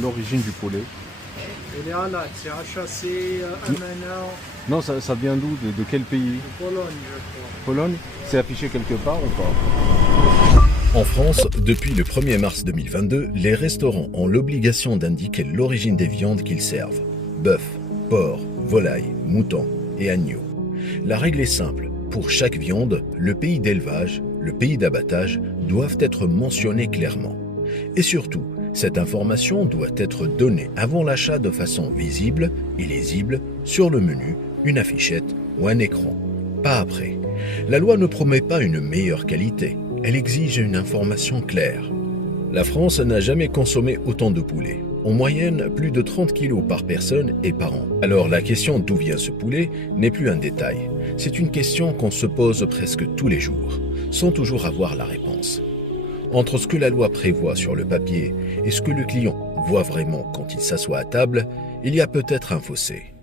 L'origine du poulet. Il est en latte, c'est HAC, MNA, Non, ça vient d'où? De quel pays? de Pologne, je crois. Pologne? C'est affiché quelque part ou pas? En France, depuis le 1er mars 2022, les restaurants ont l'obligation d'indiquer l'origine des viandes qu'ils servent. Bœuf, porc, volaille, mouton et agneau. La règle est simple. Pour chaque viande, le pays d'élevage, le pays d'abattage doivent être mentionnés clairement. Et surtout, cette information doit être donnée avant l'achat de façon visible et lisible sur le menu, une affichette ou un écran. Pas après. La loi ne promet pas une meilleure qualité. Elle exige une information claire. La France n'a jamais consommé autant de poulet. En moyenne, plus de 30 kilos par personne et par an. Alors la question d'où vient ce poulet n'est plus un détail. C'est une question qu'on se pose presque tous les jours, sans toujours avoir la réponse. Entre ce que la loi prévoit sur le papier et ce que le client voit vraiment quand il s'assoit à table, il y a peut-être un fossé.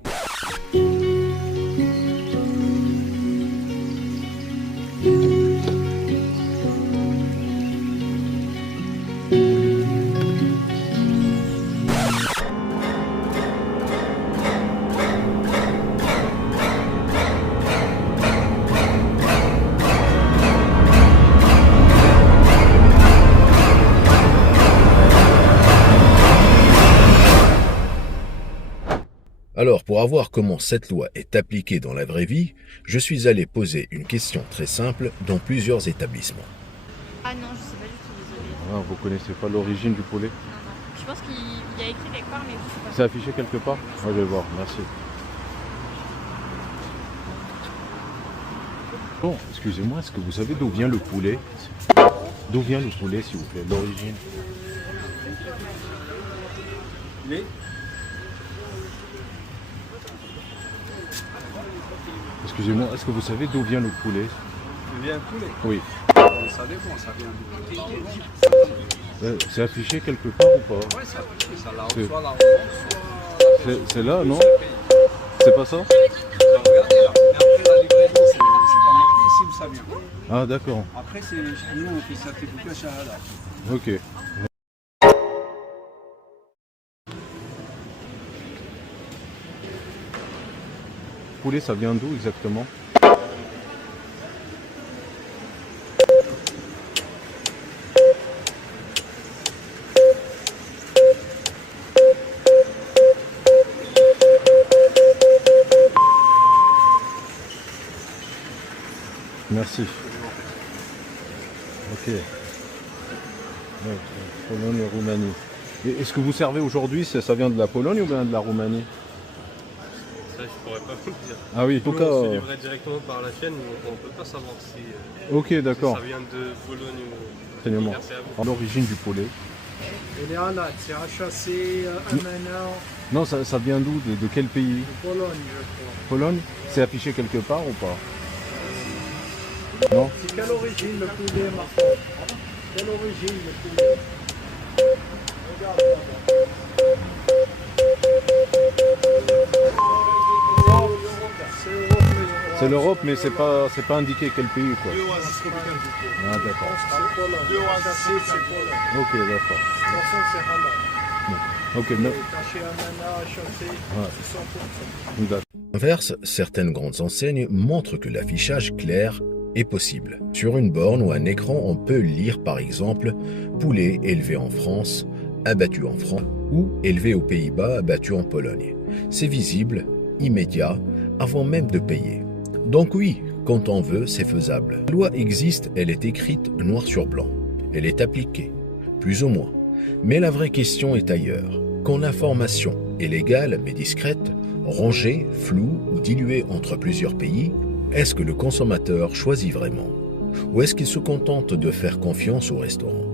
Alors, pour voir comment cette loi est appliquée dans la vraie vie, je suis allé poser une question très simple dans plusieurs établissements. Ah non, je sais pas du tout, désolé. Ah, vous connaissez pas l'origine du poulet? Non, non. Je pense qu'il y a écrit quelque part, mais je sais pas. C'est affiché quelque part? Je vais voir, merci. Bon, excusez-moi, est-ce que vous savez d'où vient le poulet? D'où vient le poulet, s'il vous plaît, l'origine? Excusez-moi, est-ce que vous savez d'où vient le poulet? D'où vient le poulet? Oui. Ça dépend, ça vient d'où? C'est affiché quelque part ou pas? Oui, ça affiché, ça là, C'est- soit la France, soit... C'est là, non? C'est pas ça? Regardez là, mais après la livraison, c'est pas marqué ici où ça vient. Ah, d'accord. Après, nous, on fait certificat Shahada. Ok. Poulet, ça vient d'où exactement? Merci. Ok. Ouais, Pologne et Roumanie. Et est-ce que vous servez aujourd'hui, ça vient de la Pologne ou bien de la Roumanie? Ça, je pourrais pas vous le dire. Ah oui, en tout Nous, cas. on se livrait directement par la chaîne, donc on peut pas savoir si, Ok, si d'accord. ça vient de Pologne ou... Renseignement. Merci à vous. Alors, l'origine du poulet. Il est en latte, c'est HAC, MNA, Non, ça vient d'où? De quel pays? de Pologne, je crois. Pologne? C'est affiché quelque part ou pas? Non? C'est quelle origine le poulet, ma femme? Quelle origine le poulet? Regarde, C'est l'Europe, mais c'est pas indiqué quel pays, quoi. Ah, d'accord. C'est Pologne. HAC, c'est Pologne. Ok, d'accord. De toute façon, c'est halal. Ok, Caché MNA, HAC, Ouais. c'est 100%. d'accord. À l'inverse, certaines grandes enseignes montrent que l'affichage clair est possible. Sur une borne ou un écran, on peut lire par exemple « poulet élevé en France, abattu en France » ou « élevé aux Pays-Bas, abattu en Pologne ». C'est visible, immédiat, avant même de payer. Donc oui, quand on veut, c'est faisable. La loi existe, elle est écrite noir sur blanc. Elle est appliquée, plus ou moins. Mais la vraie question est ailleurs. Quand l'information est légale mais discrète, rangée, floue ou diluée entre plusieurs pays, est-ce que le consommateur choisit vraiment? Ou est-ce qu'il se contente de faire confiance au restaurant?